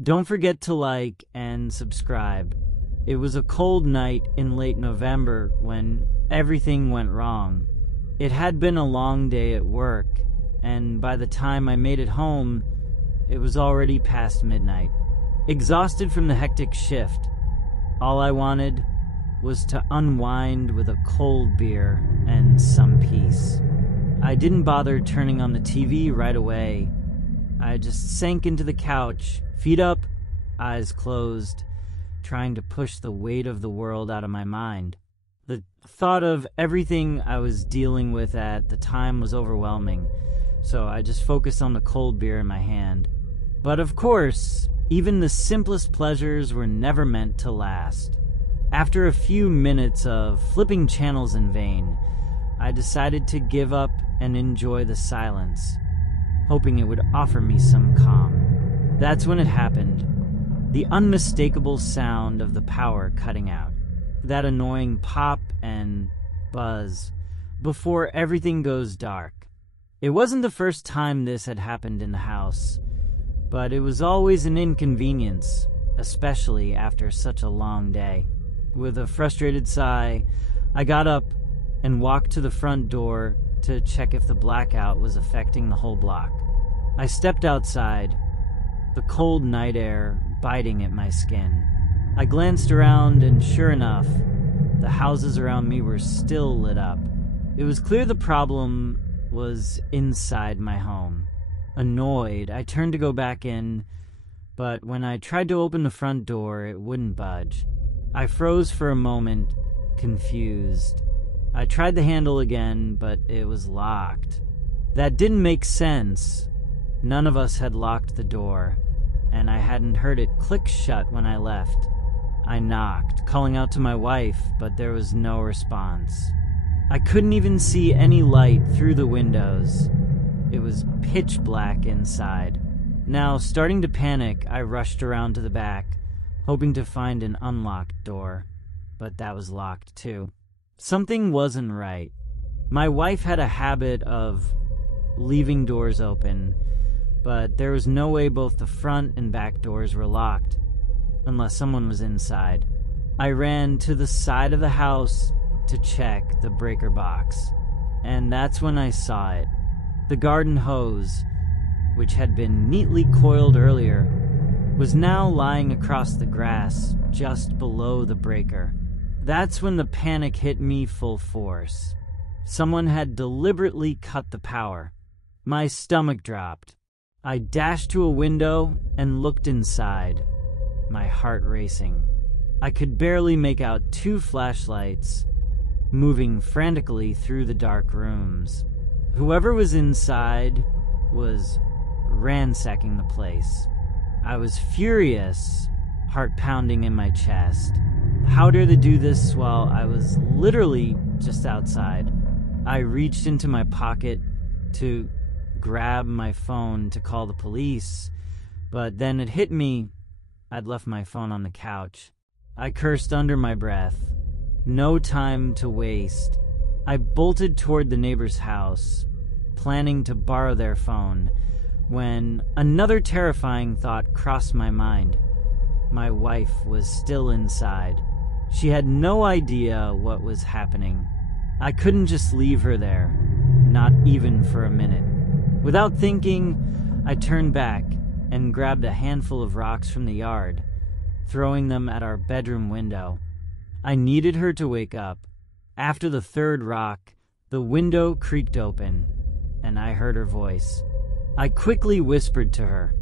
Don't forget to like and subscribe. It was a cold night in late November when everything went wrong. It had been a long day at work, and by the time I made it home, it was already past midnight. Exhausted from the hectic shift, all I wanted was to unwind with a cold beer and some peace. I didn't bother turning on the TV right away. I just sank into the couch, feet up, eyes closed, trying to push the weight of the world out of my mind. The thought of everything I was dealing with at the time was overwhelming, so I just focused on the cold beer in my hand. But of course, even the simplest pleasures were never meant to last. After a few minutes of flipping channels in vain, I decided to give up and enjoy the silence, hoping it would offer me some calm. That's when it happened. The unmistakable sound of the power cutting out. That annoying pop and buzz before everything goes dark. It wasn't the first time this had happened in the house, but it was always an inconvenience, especially after such a long day. With a frustrated sigh, I got up and walked to the front door to check if the blackout was affecting the whole block. I stepped outside, the cold night air biting at my skin. I glanced around, and sure enough, the houses around me were still lit up. It was clear the problem was inside my home. Annoyed, I turned to go back in, but when I tried to open the front door, it wouldn't budge. I froze for a moment, confused. I tried the handle again, but it was locked. That didn't make sense. None of us had locked the door, and I hadn't heard it click shut when I left. I knocked, calling out to my wife, but there was no response. I couldn't even see any light through the windows. It was pitch black inside. Now, starting to panic, I rushed around to the back, hoping to find an unlocked door, but that was locked too. Something wasn't right. My wife had a habit of leaving doors open, but there was no way both the front and back doors were locked, unless someone was inside. I ran to the side of the house to check the breaker box, and that's when I saw it. The garden hose, which had been neatly coiled earlier, was now lying across the grass just below the breaker. That's when the panic hit me full force. Someone had deliberately cut the power. My stomach dropped. I dashed to a window and looked inside, my heart racing. I could barely make out two flashlights moving frantically through the dark rooms. Whoever was inside was ransacking the place. I was furious, heart pounding in my chest. How dare they do this while I was literally just outside? I reached into my pocket to grab my phone to call the police, but then it hit me. I'd left my phone on the couch. I cursed under my breath. No time to waste. I bolted toward the neighbor's house, planning to borrow their phone, when another terrifying thought crossed my mind. My wife was still inside. She had no idea what was happening. I couldn't just leave her there, not even for a minute. Without thinking, I turned back and grabbed a handful of rocks from the yard, throwing them at our bedroom window. I needed her to wake up. After the third rock, the window creaked open, and I heard her voice. I quickly whispered to her,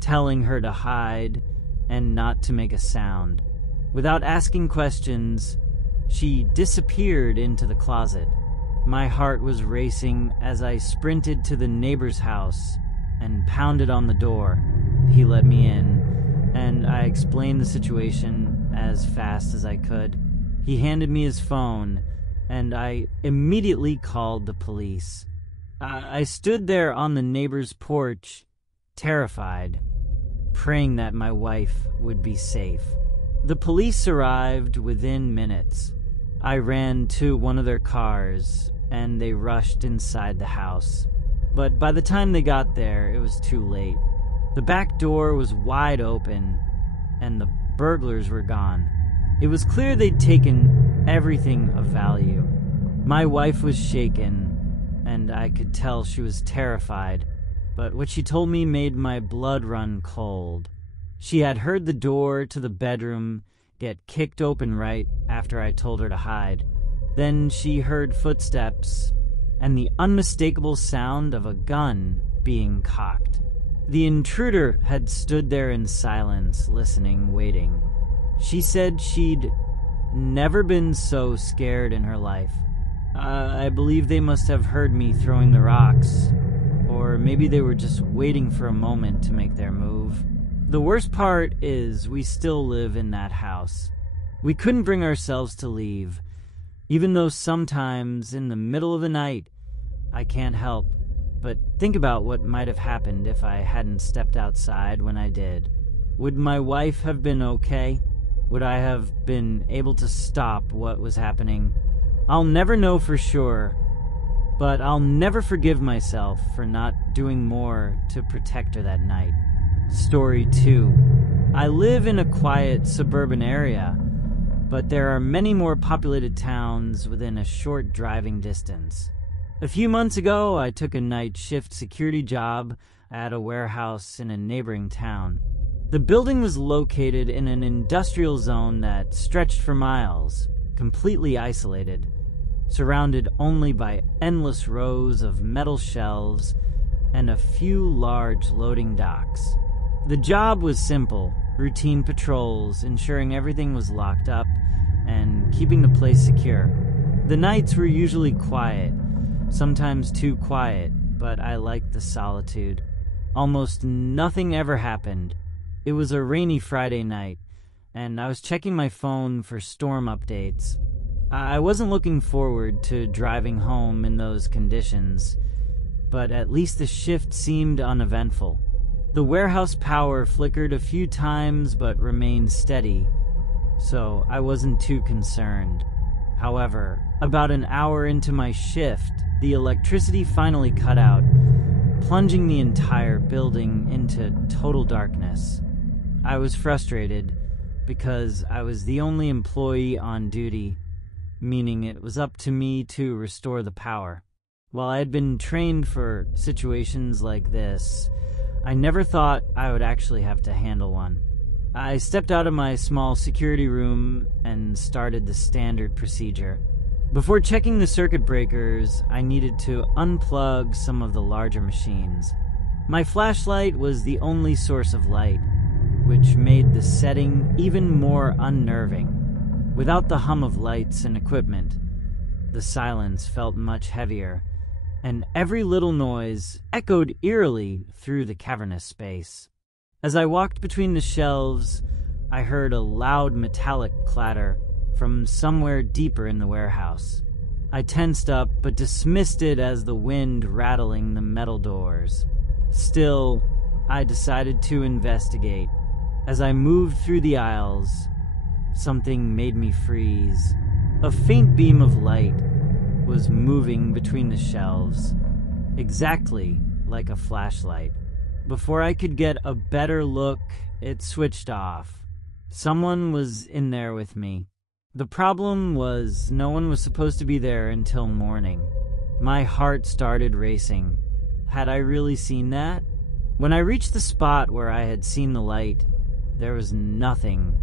telling her to hide and not to make a sound. Without asking questions, she disappeared into the closet. My heart was racing as I sprinted to the neighbor's house and pounded on the door. He let me in, and I explained the situation as fast as I could. He handed me his phone, and I immediately called the police. I stood there on the neighbor's porch, terrified, praying that my wife would be safe. The police arrived within minutes. I ran to one of their cars, and they rushed inside the house. But by the time they got there, it was too late. The back door was wide open, and the burglars were gone. It was clear they'd taken everything of value. My wife was shaken, and I could tell she was terrified, but what she told me made my blood run cold. She had heard the door to the bedroom get kicked open right after I told her to hide. Then she heard footsteps and the unmistakable sound of a gun being cocked. The intruder had stood there in silence, listening, waiting. She said she'd never been so scared in her life. I believe they must have heard me throwing the rocks, or maybe they were just waiting for a moment to make their move. The worst part is we still live in that house. We couldn't bring ourselves to leave, even though sometimes in the middle of the night I can't help but think about what might have happened if I hadn't stepped outside when I did. Would my wife have been okay? Would I have been able to stop what was happening? I'll never know for sure, but I'll never forgive myself for not doing more to protect her that night. Story 2. I live in a quiet suburban area, but there are many more populated towns within a short driving distance. A few months ago, I took a night shift security job at a warehouse in a neighboring town. The building was located in an industrial zone that stretched for miles, completely isolated, surrounded only by endless rows of metal shelves and a few large loading docks. The job was simple, routine patrols, ensuring everything was locked up and keeping the place secure. The nights were usually quiet, sometimes too quiet, but I liked the solitude. Almost nothing ever happened. It was a rainy Friday night, and I was checking my phone for storm updates. I wasn't looking forward to driving home in those conditions, but at least the shift seemed uneventful. The warehouse power flickered a few times but remained steady, so I wasn't too concerned. However, about an hour into my shift, the electricity finally cut out, plunging the entire building into total darkness. I was frustrated because I was the only employee on duty, meaning it was up to me to restore the power. While I had been trained for situations like this, I never thought I would actually have to handle one. I stepped out of my small security room and started the standard procedure. Before checking the circuit breakers, I needed to unplug some of the larger machines. My flashlight was the only source of light, which made the setting even more unnerving. Without the hum of lights and equipment, the silence felt much heavier, and every little noise echoed eerily through the cavernous space. As I walked between the shelves, I heard a loud metallic clatter from somewhere deeper in the warehouse. I tensed up, but dismissed it as the wind rattling the metal doors. Still, I decided to investigate. As I moved through the aisles, something made me freeze. A faint beam of light was moving between the shelves, exactly like a flashlight. Before I could get a better look, it switched off. Someone was in there with me. The problem was no one was supposed to be there until morning. My heart started racing. Had I really seen that? When I reached the spot where I had seen the light, there was nothing.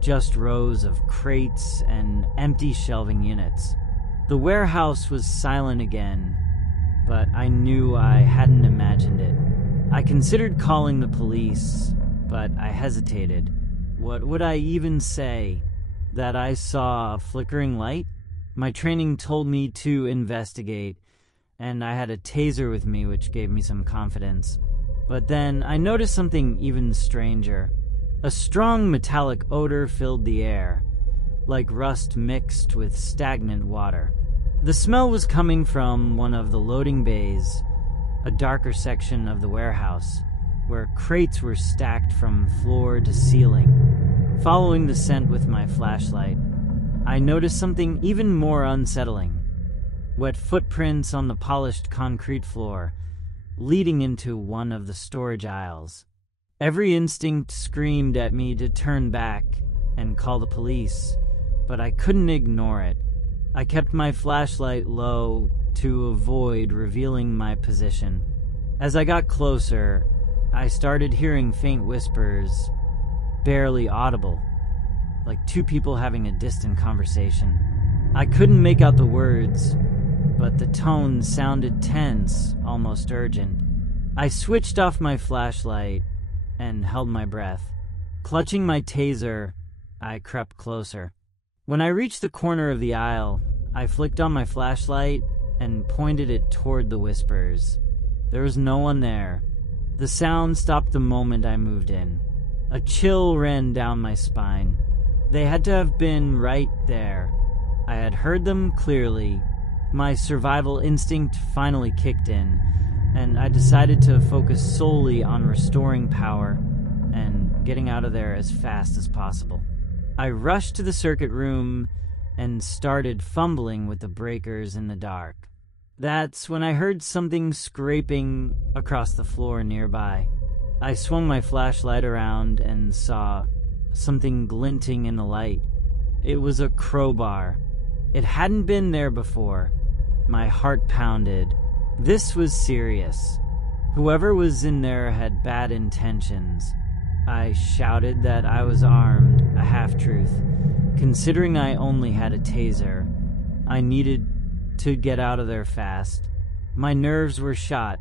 Just rows of crates and empty shelving units. The warehouse was silent again, but I knew I hadn't imagined it. I considered calling the police, but I hesitated. What would I even say? That I saw a flickering light? My training told me to investigate, and I had a taser with me which gave me some confidence. But then I noticed something even stranger. A strong metallic odor filled the air, like rust mixed with stagnant water. The smell was coming from one of the loading bays, a darker section of the warehouse, where crates were stacked from floor to ceiling. Following the scent with my flashlight, I noticed something even more unsettling. Wet footprints on the polished concrete floor, leading into one of the storage aisles. Every instinct screamed at me to turn back and call the police, but I couldn't ignore it. I kept my flashlight low to avoid revealing my position. As I got closer, I started hearing faint whispers, barely audible, like two people having a distant conversation. I couldn't make out the words, but the tone sounded tense, almost urgent. I switched off my flashlight and held my breath. Clutching my taser, I crept closer. When I reached the corner of the aisle, I flicked on my flashlight and pointed it toward the whispers. There was no one there. The sound stopped the moment I moved in. A chill ran down my spine. They had to have been right there. I had heard them clearly. My survival instinct finally kicked in, and I decided to focus solely on restoring power and getting out of there as fast as possible. I rushed to the circuit room and started fumbling with the breakers in the dark. That's when I heard something scraping across the floor nearby. I swung my flashlight around and saw something glinting in the light. It was a crowbar. It hadn't been there before. My heart pounded. This was serious. Whoever was in there had bad intentions. I shouted that I was armed, a half-truth. Considering I only had a taser, I needed to get out of there fast. My nerves were shot,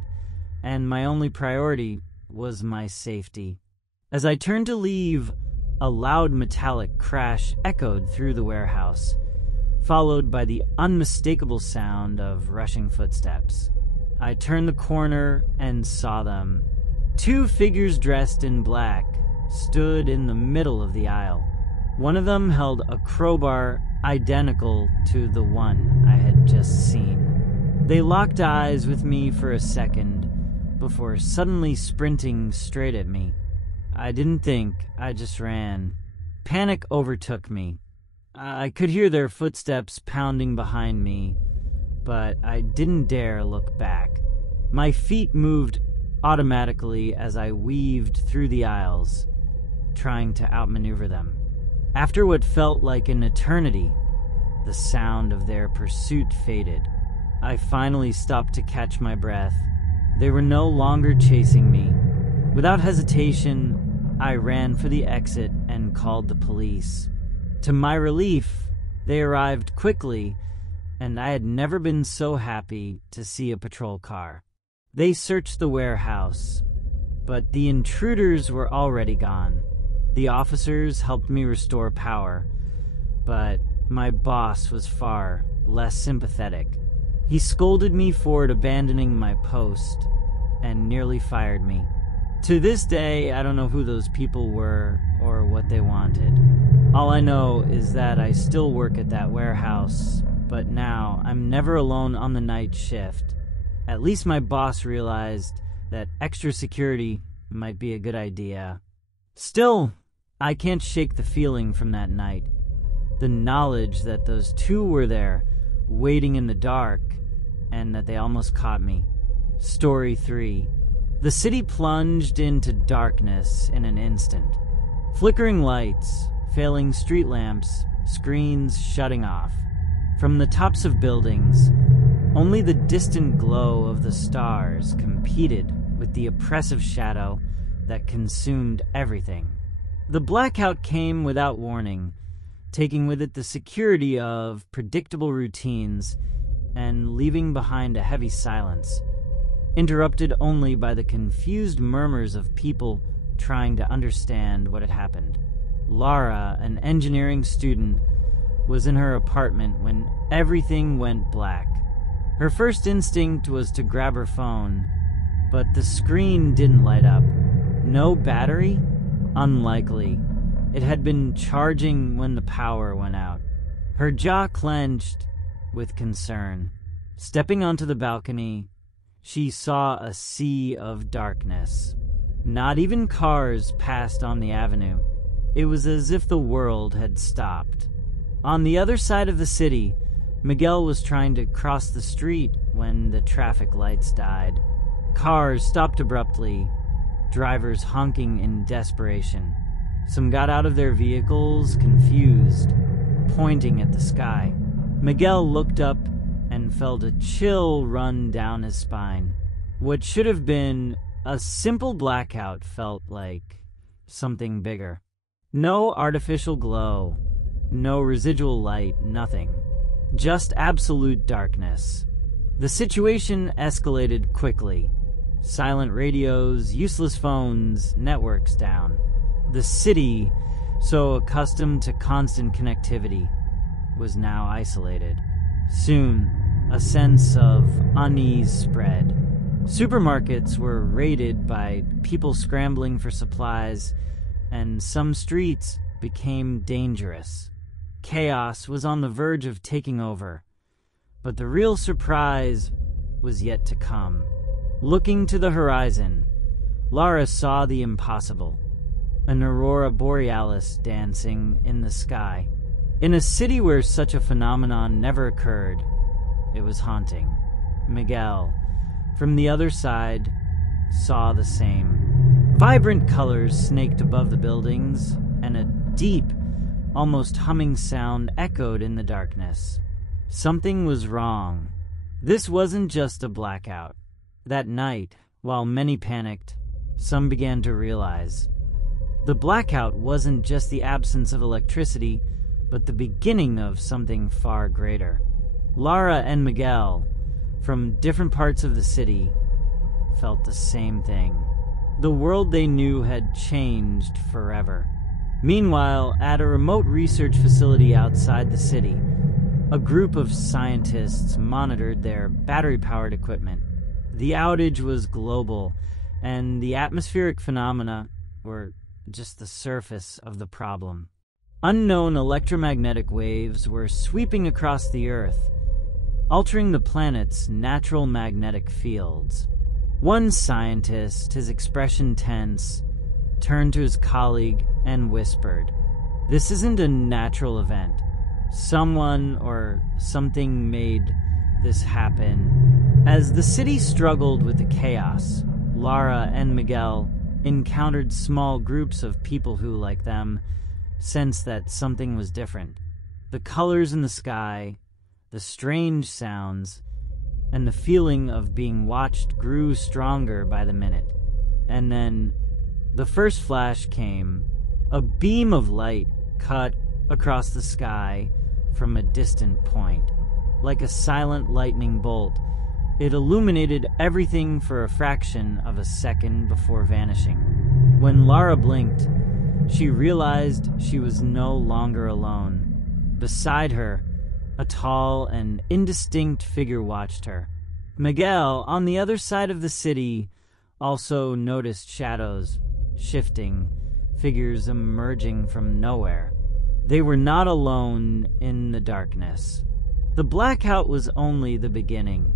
and my only priority was my safety. As I turned to leave, a loud metallic crash echoed through the warehouse, followed by the unmistakable sound of rushing footsteps. I turned the corner and saw them. Two figures dressed in black stood in the middle of the aisle. One of them held a crowbar identical to the one I had just seen. They locked eyes with me for a second before suddenly sprinting straight at me. I didn't think, I just ran. Panic overtook me. I could hear their footsteps pounding behind me, but I didn't dare look back. My feet moved automatically as I weaved through the aisles, trying to outmaneuver them. After what felt like an eternity, the sound of their pursuit faded. I finally stopped to catch my breath. They were no longer chasing me. Without hesitation, I ran for the exit and called the police. To my relief, they arrived quickly, and I had never been so happy to see a patrol car. They searched the warehouse, but the intruders were already gone. The officers helped me restore power, but my boss was far less sympathetic. He scolded me for abandoning my post and nearly fired me. To this day, I don't know who those people were or what they wanted. All I know is that I still work at that warehouse, but now I'm never alone on the night shift. At least my boss realized that extra security might be a good idea. Still, I can't shake the feeling from that night. The knowledge that those two were there, waiting in the dark, and that they almost caught me. Story 3. The city plunged into darkness in an instant. Flickering lights, failing street lamps, screens shutting off. From the tops of buildings, only the distant glow of the stars competed with the oppressive shadow that consumed everything. The blackout came without warning, taking with it the security of predictable routines and leaving behind a heavy silence, interrupted only by the confused murmurs of people trying to understand what had happened. Laura, an engineering student, was in her apartment when everything went black. Her first instinct was to grab her phone, but the screen didn't light up. No battery? Unlikely. It had been charging when the power went out. Her jaw clenched with concern. Stepping onto the balcony, she saw a sea of darkness. Not even cars passed on the avenue. It was as if the world had stopped. On the other side of the city, Miguel was trying to cross the street when the traffic lights died. Cars stopped abruptly, drivers honking in desperation. Some got out of their vehicles, confused, pointing at the sky. Miguel looked up and felt a chill run down his spine. What should have been a simple blackout felt like something bigger. No artificial glow, no residual light, nothing. Just absolute darkness. The situation escalated quickly. Silent radios, useless phones, networks down. The city, so accustomed to constant connectivity, was now isolated. Soon, a sense of unease spread. Supermarkets were raided by people scrambling for supplies, and some streets became dangerous. Chaos was on the verge of taking over, but the real surprise was yet to come. Looking to the horizon, Lara saw the impossible, an aurora borealis dancing in the sky. In a city where such a phenomenon never occurred, it was haunting. Miguel, from the other side, saw the same. Vibrant colors snaked above the buildings, and a deep, almost humming sound echoed in the darkness. Something was wrong. This wasn't just a blackout. That night, while many panicked, some began to realize. The blackout wasn't just the absence of electricity, but the beginning of something far greater. Lara and Miguel, from different parts of the city, felt the same thing. The world they knew had changed forever. Meanwhile, at a remote research facility outside the city, a group of scientists monitored their battery-powered equipment. The outage was global, and the atmospheric phenomena were just the surface of the problem. Unknown electromagnetic waves were sweeping across the Earth, altering the planet's natural magnetic fields. One scientist, his expression tense, turned to his colleague and whispered, "This isn't a natural event. Someone or something made this happen." As the city struggled with the chaos, Lara and Miguel encountered small groups of people who, like them, sensed that something was different. The colors in the sky, the strange sounds, and the feeling of being watched grew stronger by the minute. And then the first flash came. A beam of light cut across the sky from a distant point. Like a silent lightning bolt, it illuminated everything for a fraction of a second before vanishing. When Lara blinked, she realized she was no longer alone. Beside her, a tall and indistinct figure watched her. Miguel, on the other side of the city, also noticed shadows shifting, figures emerging from nowhere. They were not alone in the darkness. The blackout was only the beginning.